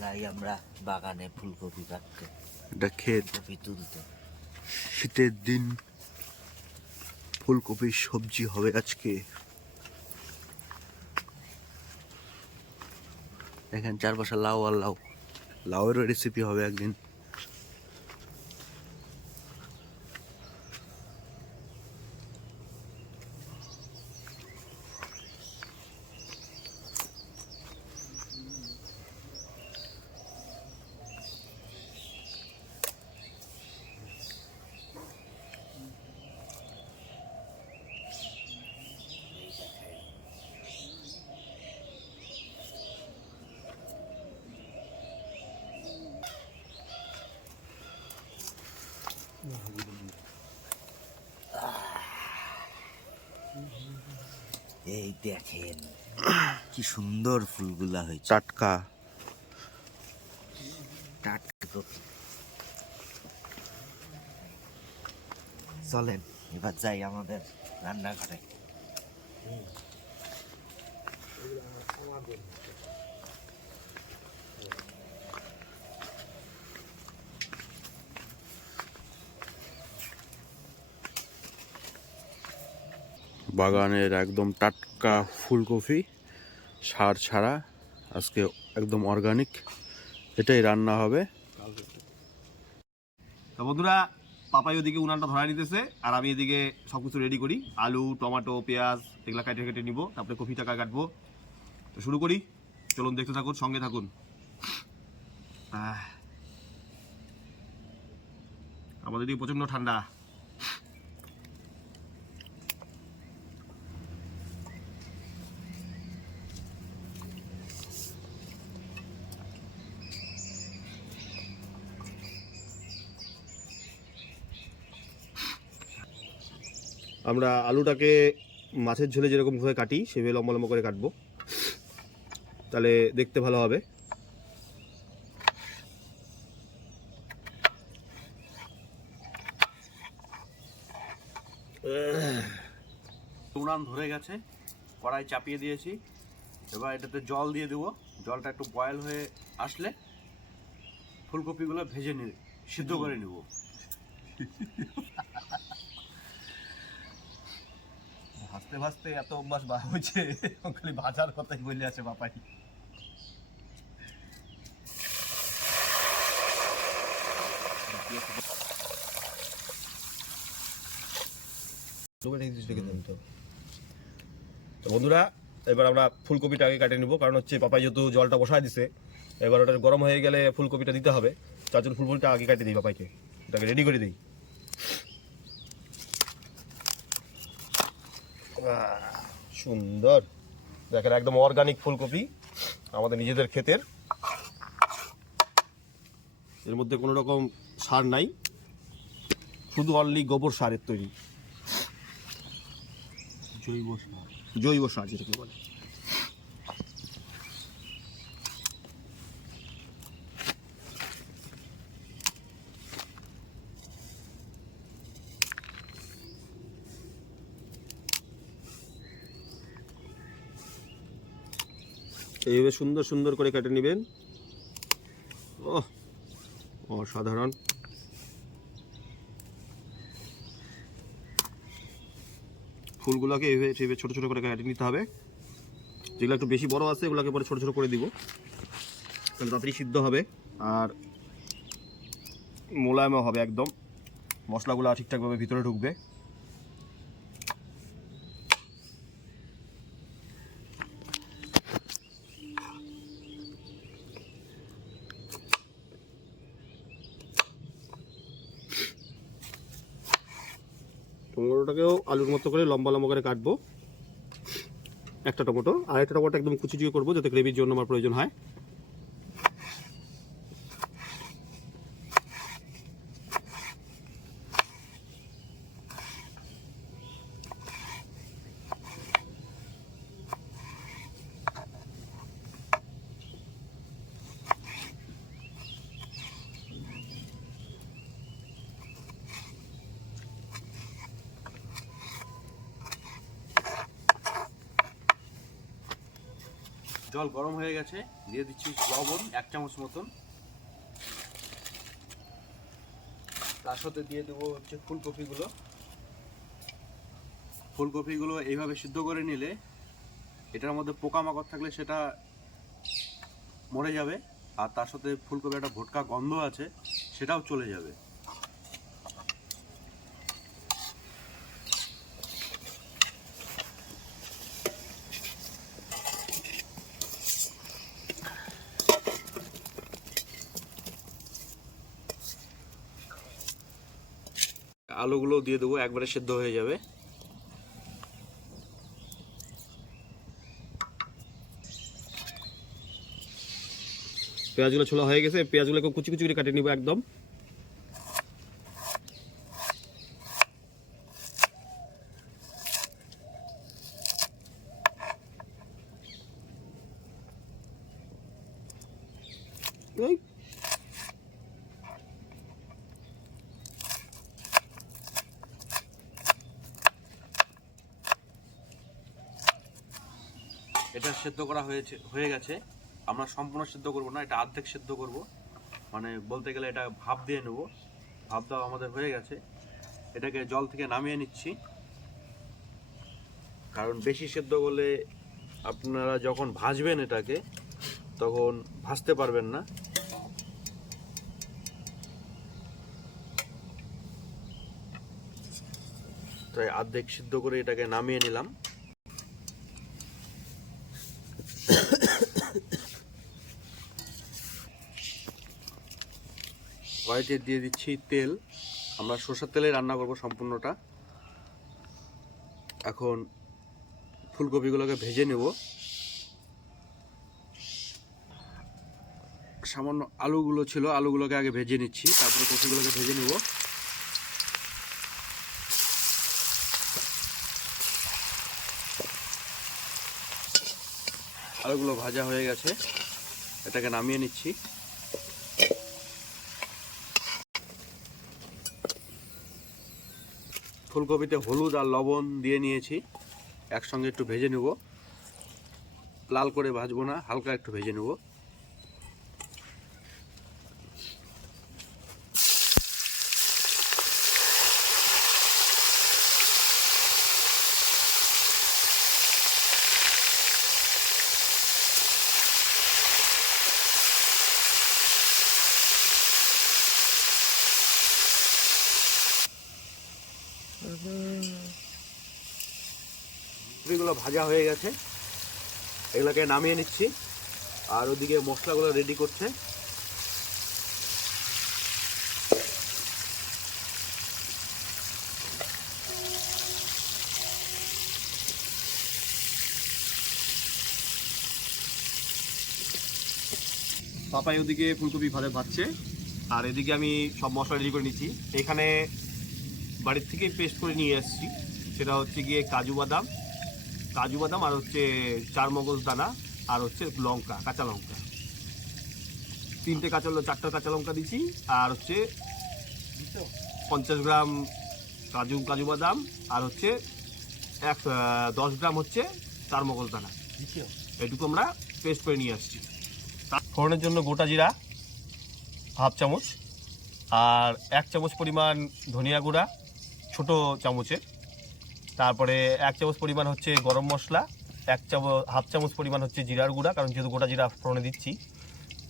যাই আমরা বাগানে ফুলকপি কাটতে, এটা ক্ষেত, কপি তুলতে। শীতের দিন ফুলকপির সবজি হবে আজকে। দেখেন চারপাশে লাউ আর লাউ, লাউয়েরও রেসিপি হবে একদিন। এই দেখেন কি সুন্দর ফুলগুলা হয়েছে, টাটকা। টাটকা কপি। চলেন এবার যাই আমাদের রান্নাঘরে। বাগানের একদম টাটকা ফুলকপি, সার ছাড়া, আজকে একদম অর্গানিক, এটাই রান্না হবে। তো বন্ধুরা, পাপাই ওদিকে উনানটা ধরা নিতেছে আর আমি এদিকে সবকিছু রেডি করি। আলু, টমেটো, পেঁয়াজ এগুলা কেটে কেটে নিব, তারপরে কফি টাকা কাটবো। তো শুরু করি, চলুন দেখতে থাকুন, সঙ্গে থাকুন। আমাদের এদিকে প্রচন্ড ঠান্ডা। আমরা আলুটাকে মাছের ঝোলে যেরকম ভাবে কাটি সেভাবে লম্বা লম্বা করে কাটবো, তাহলে দেখতে ভালো হবে। উনান ধরে গেছে, কড়াই চাপিয়ে দিয়েছি, এবার এটাতে জল দিয়ে দেবো। জলটা একটু বয়েল হয়ে আসলে ফুলকপিগুলো ভেজে নিয়ে সিদ্ধ করে নেব। ভাজতে ভাজতে এত অভ্যাস হয়েছে, খালি ভাজার কথাই বলে আছে বাপাই। তো বন্ধুরা, এবার আমরা ফুলকপিটা আগে কাটে নিব, কারণ হচ্ছে পাপাই যেহেতু জলটা বসায় দিছে, এবার ওটা গরম হয়ে গেলে ফুলকপিটা দিতে হবে। তার জন্য ফুলকপিটা আগে কাটে দিই পাপাইকে, এটাকে রেডি করে দিই। সুন্দর দেখেন, একদম অর্গানিক ফুলকপি, আমাদের নিজেদের ক্ষেতের। এর মধ্যে কোনো রকম সার নাই, শুধু অনলি গোবর সারের তৈরি, জৈব সার। জৈব সার যেটাকে বলে। এইভাবে সুন্দর সুন্দর করে কেটে নেবেন। ওহ, অসাধারণ। ফুলগুলোকে এইভাবে ছোটো ছোটো করে কেটে নিতে হবে। যেগুলো একটু বেশি বড় আছে এগুলোকে পরে ছোটো ছোটো করে দিব, তাহলে তাড়াতাড়ি সিদ্ধ হবে আর মোলায়েমও হবে একদম, মশলাগুলো ঠিকঠাকভাবে ভিতরে ঢুকবে। টমেটোটাকেও আলুর মতো করে লম্বা লম্বা করে কাটবো, একটা টমেটো, আর একটা টমেটো একদম কুচি কুচি করবো যাতে গ্রেভির জন্য আমার প্রয়োজন হয়। জল গরম হয়ে গেছে, দিয়ে দিচ্ছি লবণ 1 চামচ মতন। তার সাথে দিয়ে দেবো হচ্ছে ফুলকপিগুলো এইভাবে সিদ্ধ করে নিলে এটার মধ্যে পোকামাকড় থাকলে সেটা মরে যাবে, আর তার সাথে ফুলকপি একটা ভোটকা গন্ধ আছে সেটাও চলে যাবে। আলুগুলো দিয়ে দেবো, একবারে সেদ্ধ হয়ে যাবে। পেঁয়াজগুলো ছোলা হয়ে গেছে, পেঁয়াজগুলোকে কুচি কুচি করে কাটিয়ে নিব একদম। এটা সেদ্ধ করা হয়ে গেছে। আমরা সম্পূর্ণ সেদ্ধ করব না, এটা অর্ধেক সেদ্ধ করব, মানে বলতে গেলে এটা ভাপ দিয়ে নেব। ভাপ দেওয়া আমাদের হয়ে গেছে, এটাকে জল থেকে নামিয়ে নিচ্ছি। কারণ বেশি সেদ্ধ করলে আপনারা যখন ভাজবেন এটাকে তখন ভাজতে পারবেন না। তাই অর্ধেক সিদ্ধ করে এটাকে নামিয়ে নিলাম। কড়াইতে দিয়ে দিচ্ছি তেল। আমরা সরষের তেলে রান্না করব সম্পূর্ণটা। এখন ফুলকপিগুলোকে ভেজে নেব। সামান্য আলুগুলো ছিল, আলুগুলোকে আগে ভেজে নিচ্ছি, তারপরে কপিগুলোকে ভেজে নেব। আলুগুলো ভাজা হয়ে গেছে, এটাকে নামিয়ে নিচ্ছি। ফুলকপিতে হলুদ আর লবণ দিয়ে নিয়েছি, একসঙ্গে একটু ভেজে নেব। লাল করে ভাজবো না, হালকা একটু ভেজে নেব। ফুলকপিগুলো ভাজা হয়ে গেছে, এগুলোকে নামিয়ে নিচ্ছি। আর ওদিকে মশলাগুলো রেডি করছে। পাপাই ওদিকে ফুলকপি ভাজছে, আর এদিকে আমি সব মশলা রেডি করে নিচ্ছি। এখানে বাড়ির থেকে পেস্ট করে নিয়ে আসছি, সেটা হচ্ছে গিয়ে কাজু বাদাম আর হচ্ছে চারমগজ দানা আর হচ্ছে লঙ্কা, কাঁচা লঙ্কা। 4টা কাঁচা লঙ্কা দিচ্ছি, আর হচ্ছে 50 গ্রাম কাজু বাদাম, আর হচ্ছে 10 গ্রাম হচ্ছে চারমগজ দানা। এইটুকু আমরা পেস্ট করে নিয়ে আসছি। ফোড়নের জন্য গোটা জিরা হাফ চামচ, আর 1 চামচ পরিমাণ ধনিয়া গুঁড়া ছোট চামচের, তারপরে 1 চামচ পরিমাণ হচ্ছে গরম মশলা, হাফ চামচ পরিমাণ হচ্ছে জিরার গুঁড়া, কারণ যেহেতু গোটা জিরা ফোড়নে দিচ্ছি।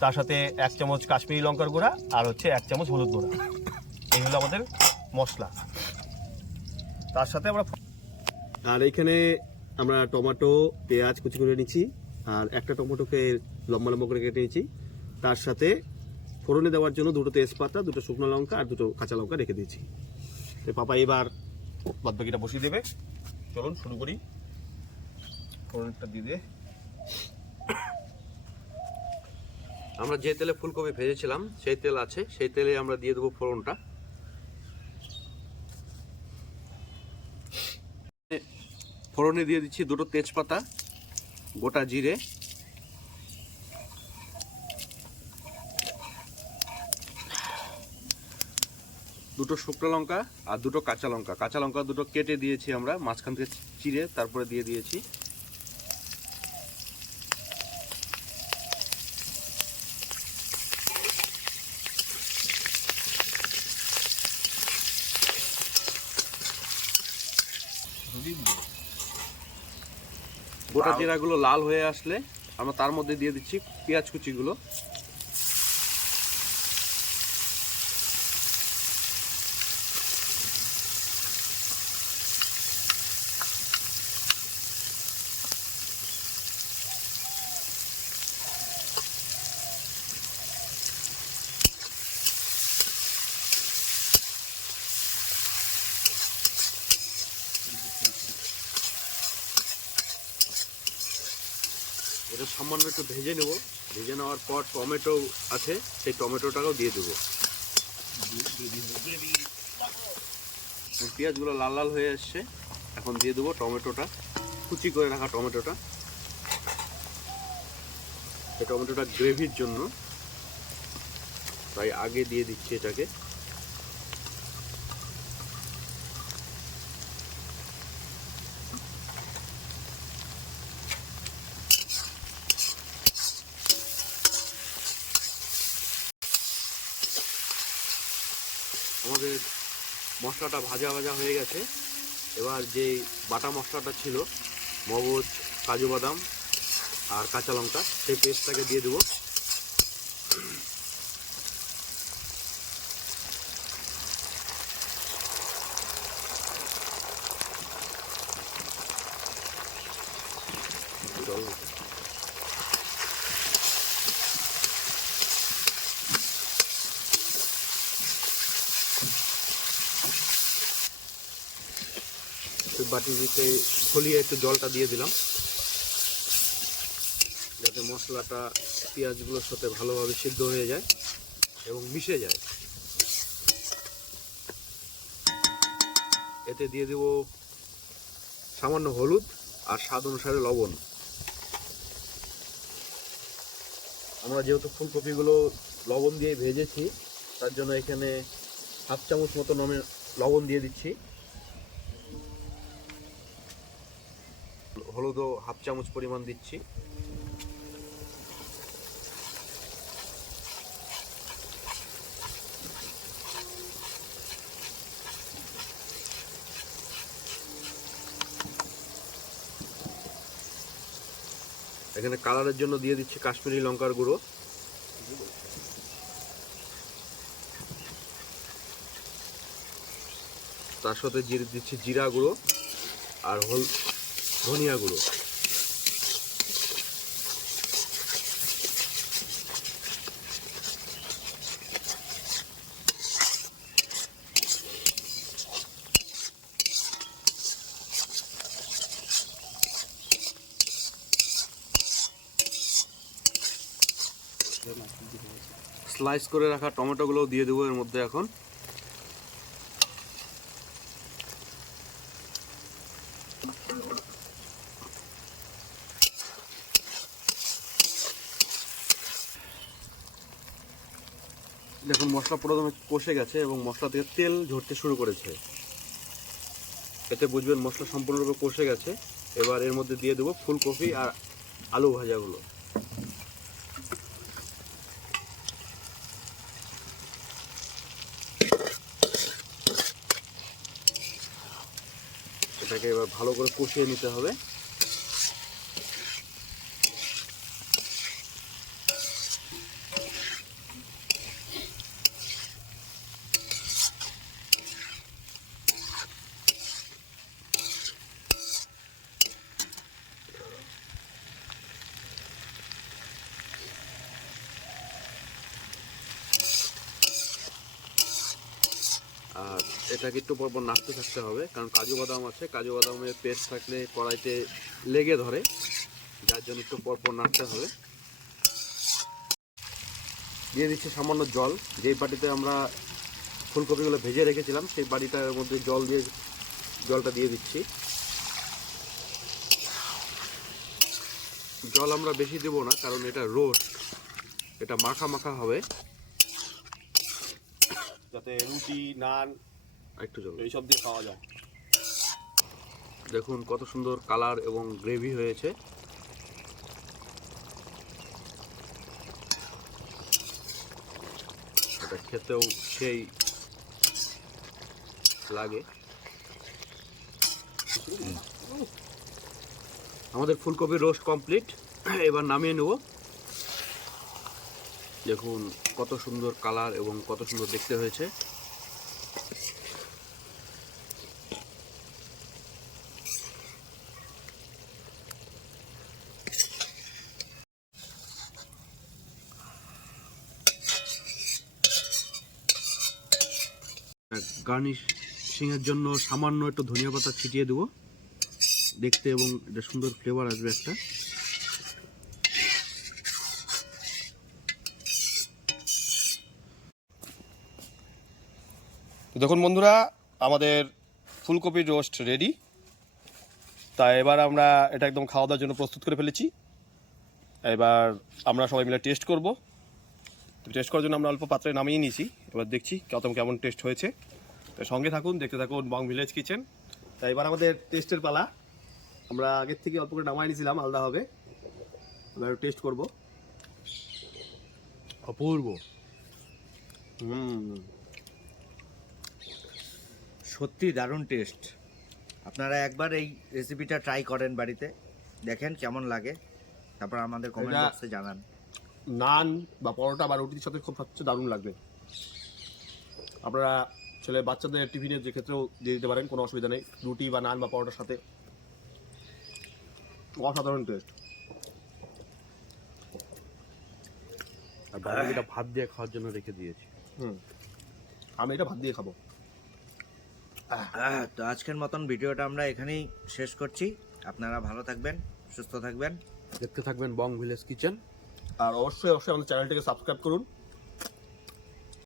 তার সাথে 1 চামচ কাশ্মীরি লঙ্কার গুঁড়া, আর হচ্ছে 1 চামচ হলুদ গুঁড়া। এই হলো আমাদের মশলা। তার সাথে আর এইখানে আমরা টমেটো পেঁয়াজ কুচি করে নিচ্ছি, আর একটা টমেটোকে লম্বা লম্বা করে কেটে নিচ্ছি। তার সাথে ফোড়নে দেওয়ার জন্য 2টো তেজপাতা, 2টো শুকনো লঙ্কা আর 2টো কাঁচা লঙ্কা রেখে দিয়েছি। তো পাপা এবার বাদবাকিটা বসিয়ে দেবে। চলুন শুরু করি। ফোড়নটা দিয়ে দে। আমরা যে তেলে ফুলকপি ভেজেছিলাম সেই তেল আছে, সেই তেলে আমরা দিয়ে দেবো ফোড়নটা। ফোড়নে দিয়ে দিচ্ছি 2টো তেজপাতা, গোটা জিরে, দুটো শুকনো লঙ্কা আর 2টো কাঁচা লঙ্কা। কাঁচা লঙ্কা 2টো কেটে দিয়েছি আমরা, মাঝখান থেকে চিড়ে তারপরে দিয়ে দিয়েছি। গোটা জিরাগুলো লাল হয়ে আসলে আমরা তার মধ্যে দিয়ে দিচ্ছি পেঁয়াজ কুচিগুলো। এটা সামান্য একটু ভেজে নেব। ভেজে নেওয়ার পর টমেটো আছে, সেই টমেটোটাও দিয়ে দেবো। পেঁয়াজগুলো লাল লাল হয়ে আসছে, এখন দিয়ে দেবো টমেটোটা, কুচি করে রাখা টমেটোটা। এই টমেটোটা গ্রেভির জন্য, তাই আগে দিয়ে দিচ্ছি এটাকে। আমাদের মশলাটা ভাজা ভাজা হয়ে গেছে। এবার যে বাটা মশলাটা ছিল, মগজ, কাজু বাদাম আর কাঁচা লঙ্কা, সেই পেস্টটাকে দিয়ে দেবো। বাটিতে ছলিয়ে একটু জলটা দিয়ে দিলাম, যাতে মশলাটা পেঁয়াজগুলোর সাথে ভালোভাবে সিদ্ধ হয়ে যায় এবং মিশে যায়। এতে দিয়ে দেব সামান্য হলুদ আর স্বাদ অনুসারে লবণ। আমরা যেহেতু ফুলকপিগুলো লবণ দিয়ে ভেজেছি, তার জন্য এখানে হাফ চামচ মতো লবণ দিয়ে দিচ্ছি। হলুদও হাফ চামচ পরিমাণ দিচ্ছি। এখানে কালারের জন্য দিয়ে দিচ্ছি কাশ্মীরি লঙ্কার গুঁড়ো। তার সাথে দিচ্ছি জিরা গুঁড়ো আর ধনিয়া গুঁড়ো। স্লাইস করে রাখা টমেটোগুলো দিয়ে দেবো এর মধ্যে এখন। দেখুন মশলা প্রথমে কষে গেছে এবং মশলা থেকে তেল ঝরতে শুরু করেছে, এতে বুঝবেন মশলা সম্পূর্ণরূপে কষে গেছে। এবার এর মধ্যে দিয়ে দেবো ফুলকপি আর আলু ভাজাগুলো। এটাকে এবার ভালো করে কষিয়ে নিতে হবে। আর এটাকে একটু পরপর নাড়তে থাকতে হবে, কারণ কাজু বাদাম আছে, কাজু বাদামের পেস্ট থাকলে কড়াইতে লেগে ধরে, যার জন্য একটু পরপর নাড়তে হবে। দিয়ে দিচ্ছি সামান্য জল। যেই বাটিতে আমরা ফুলকপিগুলো ভেজে রেখেছিলাম, সেই বাটিটার মধ্যে জলটা দিয়ে দিচ্ছি। জল আমরা বেশি দেব না, কারণ এটা রোস্ট, এটা মাখা মাখা হবে, যাতে রুটি, নান একটু জল এইসব দিয়ে খাওয়া যায়। দেখুন কত সুন্দর কালার এবং গ্রেভি হয়েছে। এটা খেতেও সেই লাগে। আমাদের ফুলকপির রোস্ট কমপ্লিট। এবার নামিয়ে নেব। দেখুন কত সুন্দর কালার এবং কত সুন্দর দেখতে হয়েছে। গার্নিশিংয়ের জন্য সামান্য একটু ধনিয়া পাতা ছিটিয়ে দেবো, দেখতে এবং এটা সুন্দর ফ্লেভার আসবে একটা। তো দেখুন বন্ধুরা, আমাদের ফুলকপির রোস্ট রেডি। তাই এবার আমরা এটা একদম খাওয়া দাওয়ার জন্য প্রস্তুত করে ফেলেছি। এবার আমরা সবাই মিলে টেস্ট করব। টেস্ট করার জন্য আমরা অল্প পাত্রে নামিয়ে নিয়েছি। এবার দেখছি কেমন টেস্ট হয়েছে। তো সঙ্গে থাকুন, দেখতে থাকুন বং ভিলেজ কিচেন। তাই এবার আমাদের টেস্টের পালা। আমরা আগের থেকে অল্প করে নামাই নিয়েছিলাম আলাদা হবে। এবার টেস্ট করব। অপূর্ব। সত্যি দারুণ টেস্ট। আপনারা একবার এই রেসিপিটা ট্রাই করেন বাড়িতে, দেখেন কেমন লাগে, তারপর আমাদের কমেন্ট এটা- বক্সে জানান। নান বা পরোটা বা রুটির সাথে খুব সবচেয়ে দারুণ লাগবে। আপনারা ছেলে বাচ্চাদের টিফিনের যে ক্ষেত্রেও দিয়ে দিতে পারেন, কোনো অসুবিধা নেই। রুটি বা নান বা পরোটার সাথে অসাধারণ টেস্ট। আর বাকিটা ভাত দিয়ে খাওয়ার জন্য রেখে দিয়েছি। আমি এটা ভাত দিয়ে খাবো। তো আজকের মতন ভিডিওটা আমরা এখানেই শেষ করছি। আপনারা ভালো থাকবেন, সুস্থ থাকবেন। দেখতে থাকবেন বং ভিলেজ কিচেন। আর অবশ্যই আমাদের চ্যানেলটিকে সাবস্ক্রাইব করুন।